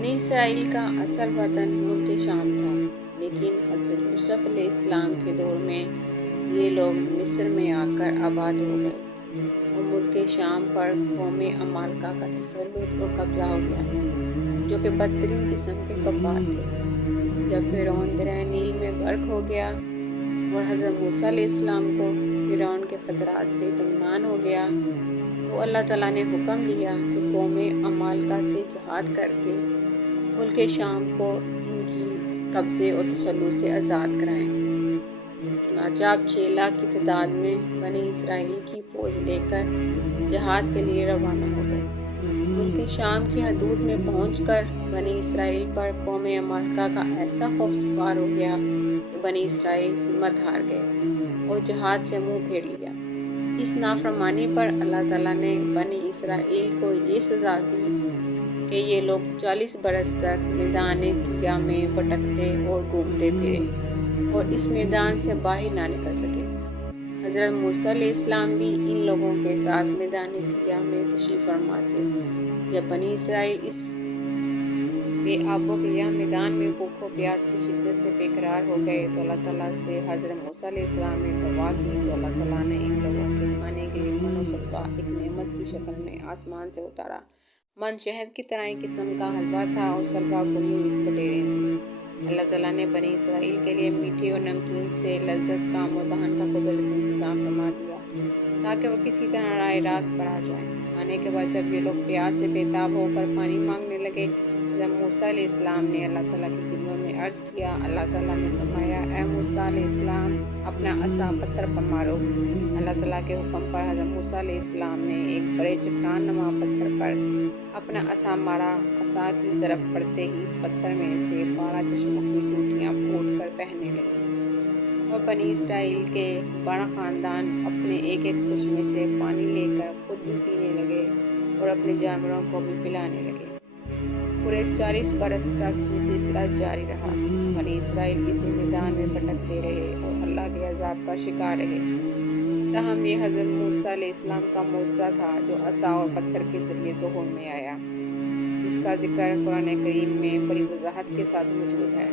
بنی اسرائیل کا اصل وطن ملک شام تھا، لیکن حضرت یوسف علیہ السلام کے دور میں یہ لوگ مصر میں آ کر آباد ہو گئے اور ملک شام پر قوم عمالقہ کا تسلط اور قبضہ ہو گیا، جو کہ بدترین قسم کے کفار تھے۔ جب فرعون دریا نیل میں غرق ہو گیا اور حضرت موسیٰ علیہ السلام کو فرعون کے خطرات سے اطمینان ہو گیا، تو اللہ تعالیٰ نے حکم دیا کہ قوم عمالقہ سے جہاد کر کے ملک شام کو ان کی قبضے اور تسلط سے آزاد کرائیں۔ چنانچہ آپ 6 لاکھ کی تعداد میں بنی اسرائیل کی فوج لے کر جہاد کے لیے روانہ ہو گئے۔ ملک شام کی حدود میں پہنچ کر بنی اسرائیل پر قوم عمالقہ کا ایسا خوف سوار ہو گیا کہ بنی اسرائیل ہمت ہار گئے اور جہاد سے منہ پھیر لیا۔ اس نافرمانی پر اللہ تعالیٰ نے بنی اسرائیل کو یہ سزا دی کہ یہ لوگ 40 برس تک میدان طیہ میں بھٹکتے اور گھومتے پھرے اور اس میدان سے باہر نہ نکل سکے۔ حضرت موسیٰ علیہ السلام بھی ان لوگوں کے ساتھ میدان طیہ میں تشریف فرما تھے۔ جب بنی اسرائیل اس بے آب و گیا میدان میں بھوک و پیاس کی شدت سے بے قرار ہو گئے تو اللہ تعالیٰ سے حضرت موسیٰ علیہ السلام نے دعا کی تو اللہ تعالیٰ نے ان لوگوں کے کھانے کے لیے من و سلوہ ایک نعمت کی شکل میں آسمان سے اتارا۔ من شہد کی طرح ایک قسم کا حلوہ تھا اور سلوہ بھنی ہوئی بٹیریں تھیں۔ اللہ تعالیٰ نے بنی اسرائیل کے لیے میٹھے اور نمکین سے لذت کام و دہن کا قدرتی انتظام فرما دیا تاکہ وہ کسی طرح راہ راست پر آ جائیں۔ کھانے کے بعد جب یہ لوگ پیاس سے بے تاب ہو کر پانی مانگنے لگے، جب موسیٰ علیہ السلام نے اللہ تعالیٰ کی خدمت میں عرض کیا، اللہ تعالیٰ نے فرمایا، اے موسیٰ علیہ السلام، اپنا عصا پتھر پر مارو۔ اللہ تعالیٰ کے حکم پر حضرت موسیٰ علیہ السلام نے ایک بڑے چٹان نما پتھر پر اپنا عصا مارا۔ عصا کی ضرب پڑتے ہی اس پتھر میں سے 12 چشموں کی ٹوٹیاں پھوٹ کر بہنے لگیں اور بنی اسرائیل کے 12 خاندان اپنے ایک ایک چشمے سے پانی لے کر خود بھی پینے لگے اور اپنے جانوروں کو بھی پلانے لگے۔ پورے 40 برس تک یہ سلسلہ جاری رہا۔ بنی اسرائیل اسی میدان میں بھٹکتے رہے اور اللہ کے عذاب کا شکار رہے۔ تاہم یہ حضرت موسیٰ علیہ السلام کا معجزہ تھا جو عصا اور پتھر کے ذریعے ظہور میں آیا، جس کا ذکر قرآن کریم میں بڑی وضاحت کے ساتھ موجود ہے۔